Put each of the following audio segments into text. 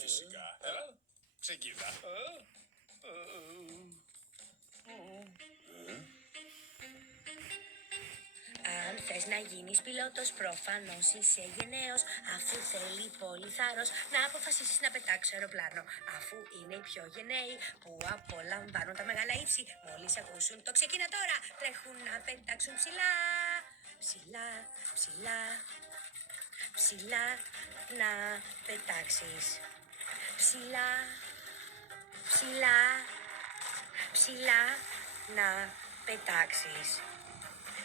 Φυσικά. Έλα, ξεκίνα. Αν θες να γίνεις πιλότος, προφανώς είσαι γενναίος. Αφού θέλει πολύ θάρρος να αποφασίσεις να πετάξεις αεροπλάνο. Αφού είναι οι πιο γενναίοι που απολαμβάνουν τα μεγάλα ύψη. Μόλις ακούσουν το ξεκίνα τώρα, τρέχουν να πετάξουν ψηλά. Ψηλά, ψηλά, ψηλά να πετάξεις. Ψηλά, ψηλά, ψηλά να πετάξεις.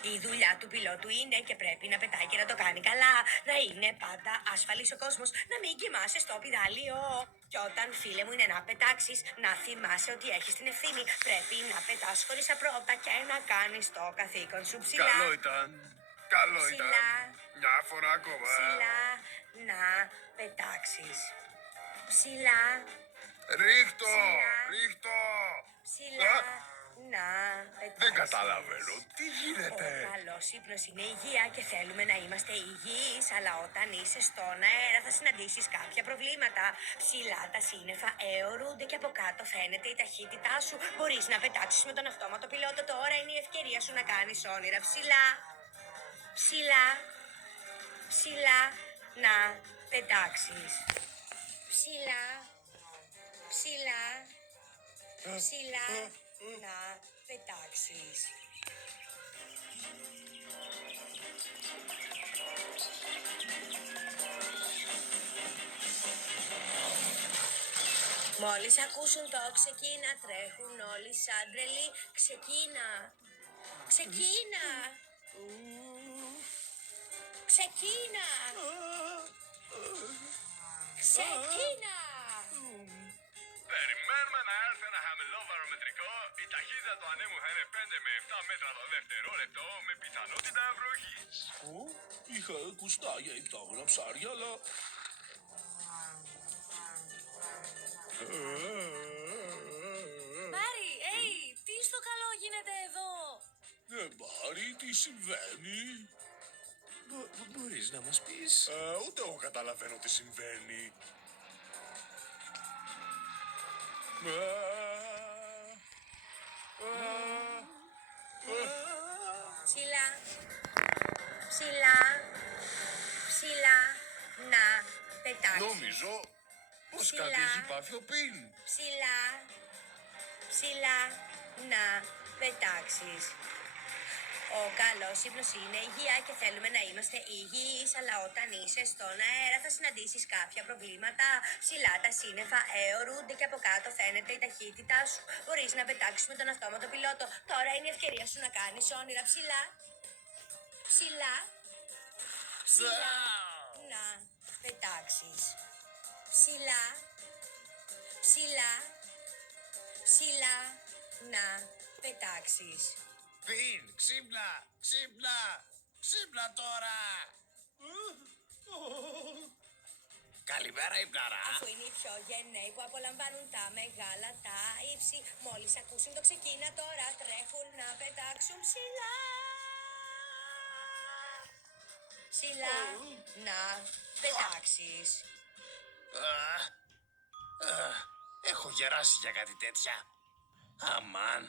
Η δουλειά του πιλότου είναι και πρέπει να πετάει και να το κάνει καλά. Να είναι πάντα ασφαλής ο κόσμος, να μην κοιμάσαι στο πηδάλιο. Κι όταν, φίλε μου, είναι να πετάξεις, να θυμάσαι ότι έχεις την ευθύνη. Πρέπει να πετάς χωρίς απρόπτα και να κάνεις το καθήκον σου ψηλά. Καλό ήταν. Καλό Ψηλά. ήταν. Μια φορά ακόμα. Ψηλά να πετάξεις. Ψηλά, Ρίχτω. Ψηλά. Ρίχτω. ψηλά να πετάξεις. Δεν καταλαβαίνω. Τι γίνεται. Ο καλός ύπνος είναι υγεία και θέλουμε να είμαστε υγιείς. Αλλά όταν είσαι στον αέρα θα συναντήσεις κάποια προβλήματα. Ψηλά τα σύννεφα αιωρούνται και από κάτω φαίνεται η ταχύτητά σου. Μπορείς να πετάξεις με τον αυτόματο πιλότο. Τώρα είναι η ευκαιρία σου να κάνεις όνειρα ψηλά. Ψηλά. Ψηλά να πετάξεις. Ψηλά. Ψηλά. Ψηλά να πετάξεις. Μόλις ακούσουν το ξεκίνα, τρέχουν όλοι σαν τρελοί. Ξεκίνα. Ξεκίνα. Ξεκίνα. Ξεκίνα. Περιμένουμε να έρθει ένα χαμηλό βαρομετρικό. Η ταχύτητα του ανέμου θα είναι 5 με 7 μέτρα το δευτερόλεπτο με πιθανότητα βροχής. Είχα ακουστά για υπτάμενα ψάρια, αλλά... Μάρι, τι στο καλό γίνεται εδώ? Μάρι, τι συμβαίνει? Μπορείς να μας πεις? Ούτε εγώ καταλαβαίνω τι συμβαίνει. Ψηλά. Ψηλά. Ψηλά να πετάξεις. Νομίζω πως Ψηλά. κάτι έχει πάθει ο Πιν. Ψηλά. Ψηλά να πετάξεις. Ο καλός ύπνος είναι υγεία και θέλουμε να είμαστε υγιείς. Αλλά όταν είσαι στον αέρα θα συναντήσεις κάποια προβλήματα. Ψηλά τα σύννεφα αιωρούνται και από κάτω φαίνεται η ταχύτητά σου. Μπορείς να πετάξεις με τον αυτόματο πιλότο. Τώρα είναι η ευκαιρία σου να κάνεις όνειρα ψηλά. Ψηλά. Ψηλά να πετάξεις. Ψηλά. Ψηλά. Ψηλά να πετάξεις. Πιν, ξύπνα, ξύπνα, ξύπνα τώρα. Καλημέρα, υπναρά. Αφού είναι οι πιο γενναίοι που απολαμβάνουν τα μεγάλα τα ύψη. Μόλις ακούσουν το ξεκίνα τώρα τρέχουν να πετάξουν ψηλά. Ψηλά να πετάξεις. Έχω γεράσει για κάτι τέτοια. Αμάν.